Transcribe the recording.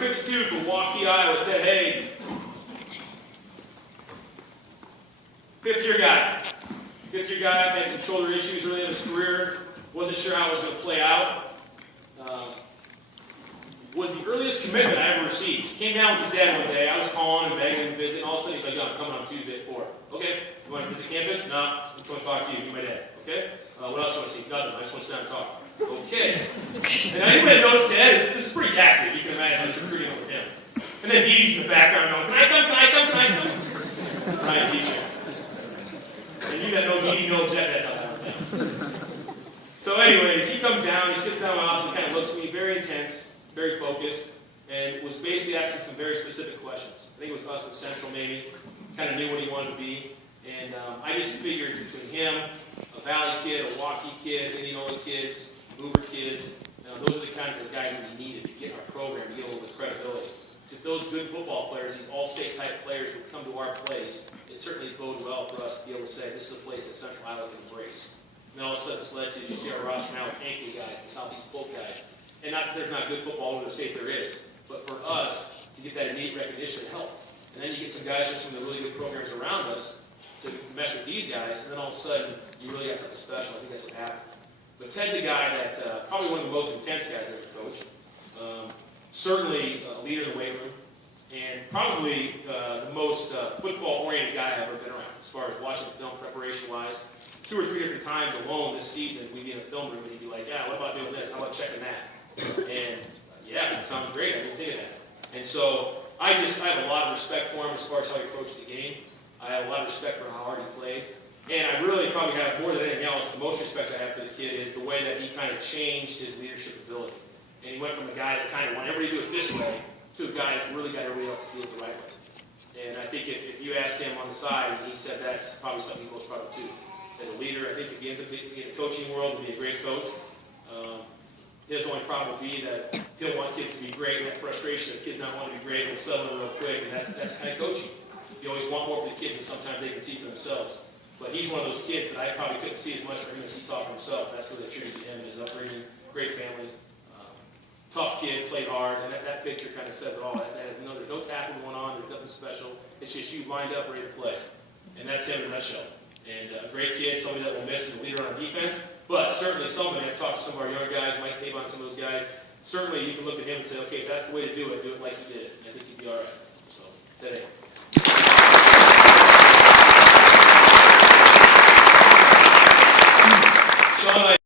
52 from Waukee, Iowa, Ted Haig. Fifth-year guy. Fifth-year guy, had some shoulder issues early in his career. Wasn't sure how it was going to play out. Was the earliest commitment I ever received. He came down with his dad one day. I was calling and begging him to visit, and all of a sudden he's like, "Yo, I'm coming on Tuesday at 4. Okay, you want to visit campus? No, I just want to talk to you. You're my dad. Okay? What else do you want to see? Nothing. I just want to sit down and talk. Okay. And anybody that knows Ted, this is pretty active. You can imagine this recruiting with him. And then Dede's in the background going, "Can I come? Can I come? Can I come?" Ryan teacher. And you that know Dede knows that's how that went. So anyways, he comes down, he sits down in my office, and kind of looks at me, very intense, very focused, and was basically asking some very specific questions. I think it was us at Central maybe, kind of knew what he wanted to be. And I just figured between him, a Valley kid, a Waukee kid, Indianola kids, Hoover kids, those are the kind of guys that we needed to get our program to get a little bit of credibility. Just those good football players, these all-state type players would come to our place. It certainly bode well for us to be able to say this is a place that Central Iowa can embrace. And then all of a sudden this led to, you see our roster now with Ankeny guys, the Southeast Polk guys. And not that there's not good football over the state, there is. But for us, to get that immediate recognition helped. And then you get some guys from some of the really good programs around us to mesh with these guys, and then all of a sudden, you really got something special. I think that's what happened. But Ted's a guy that, probably one of the most intense guys I've ever coached. Certainly a leader in the weight room, and probably the most football-oriented guy I've ever been around, as far as watching film preparation-wise. 2 or 3 different times alone this season, we'd be in a film room, and he'd be like, "Yeah, what about doing this? How about checking that?" And, yeah, that sounds great. I didn't think of that. And so, I have a lot of respect for him as far as how he approached the game. I have a lot of respect for how hard he played. And I really probably have, more than anything else, the most respect I have for the kid is the way that he kind of changed his leadership ability. And he went from a guy that kind of wanted everybody to do it this way to a guy that really got everybody else to do it the right way. And I think if you asked him on the side, he said that's probably something he's most proud of too. As a leader, I think if he ends up in the coaching world, he'll be a great coach. His only problem will be that he'll want kids to be great, and that frustration of kids not wanting to be great will settle real quick, and that's kind of coaching. You always want more for the kids than sometimes they can see for themselves. But he's one of those kids that I probably couldn't see as much for him as he saw for himself. That's really attributed to him and his upbringing. Great family. Tough kid, played hard, and that picture kind of says it all. There's no tackle going on, there's nothing special. It's just you lined up, ready to play. And that's him in a nutshell. And a great kid, somebody that will miss as a leader on defense. But certainly somebody, I've talked to some of our younger guys, Mike Avon, some of those guys, certainly you can look at him and say, okay, if that's the way to do it like he did it. And I think he'd be all right. So, that ain't. Sean,